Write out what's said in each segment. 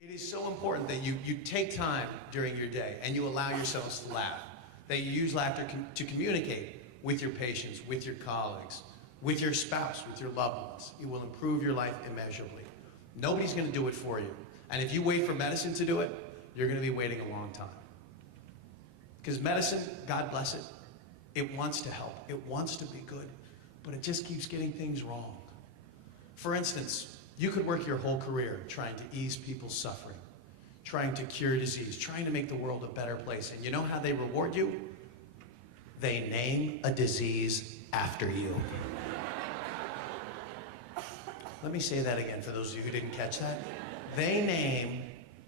It is so important that you take time during your day and you allow yourselves to laugh, that you use laughter to communicate with your patients, with your colleagues, with your spouse, with your loved ones. It will improve your life immeasurably. Nobody's going to do it for you. And if you wait for medicine to do it, you're going to be waiting a long time. Because medicine, God bless it, it wants to help. It wants to be good, but it just keeps getting things wrong. For instance, you could work your whole career trying to ease people's suffering, trying to cure disease, trying to make the world a better place. And you know how they reward you? They name a disease after you. Let me say that again for those of you who didn't catch that. They name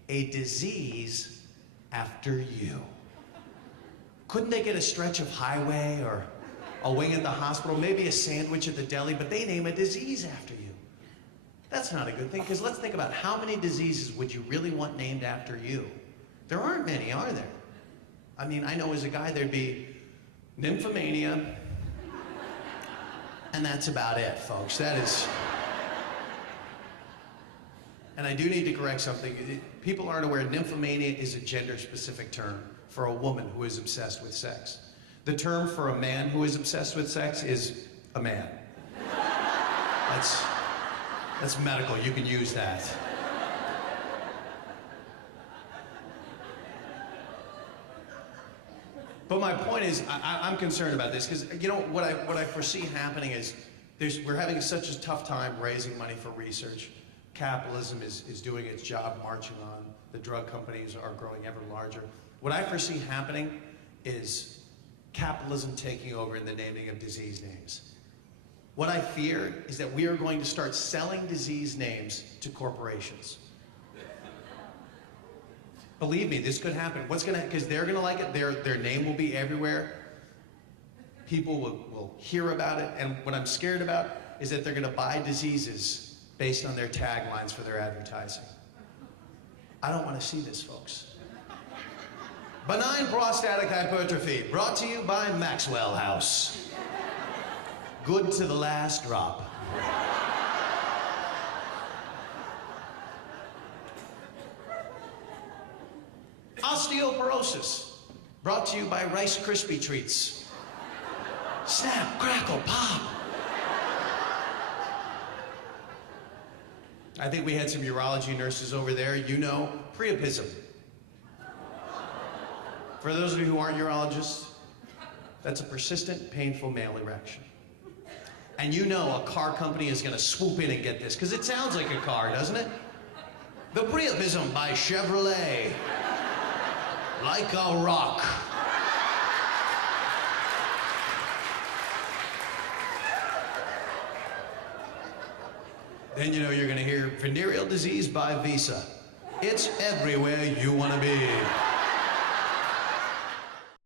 a disease after you. Couldn't they get a stretch of highway or a wing at the hospital, maybe a sandwich at the deli, but they name a disease after you? That's not a good thing, because let's think about how many diseases would you really want named after you? There aren't many, are there? I mean, I know as a guy there'd be nymphomania, and that's about it, folks. That is... And I do need to correct something. People aren't aware nymphomania is a gender-specific term for a woman who is obsessed with sex. The term for a man who is obsessed with sex is a man. That's medical, you can use that. But my point is, I'm concerned about this, because you know what I foresee happening is we're having such a tough time raising money for research. Capitalism is doing its job, marching on. The drug companies are growing ever larger. What I foresee happening is capitalism taking over in the naming of disease names. What I fear is that we are going to start selling disease names to corporations. Believe me, this could happen. What's gonna, because they're gonna like it, their name will be everywhere. People will hear about it, and what I'm scared about is that they're gonna buy diseases based on their taglines for their advertising. I don't want to see this, folks. Benign prostatic hypertrophy, brought to you by Maxwell House. Good to the last drop. Osteoporosis, brought to you by Rice Krispie Treats. Snap, crackle, pop. I think we had some urology nurses over there. You know, priapism. For those of you who aren't urologists, that's a persistent, painful male erection. And you know a car company is going to swoop in and get this, because it sounds like a car, doesn't it? The Priapism by Chevrolet. Like a rock. Then you know you're going to hear venereal disease by Visa. It's everywhere you want to be.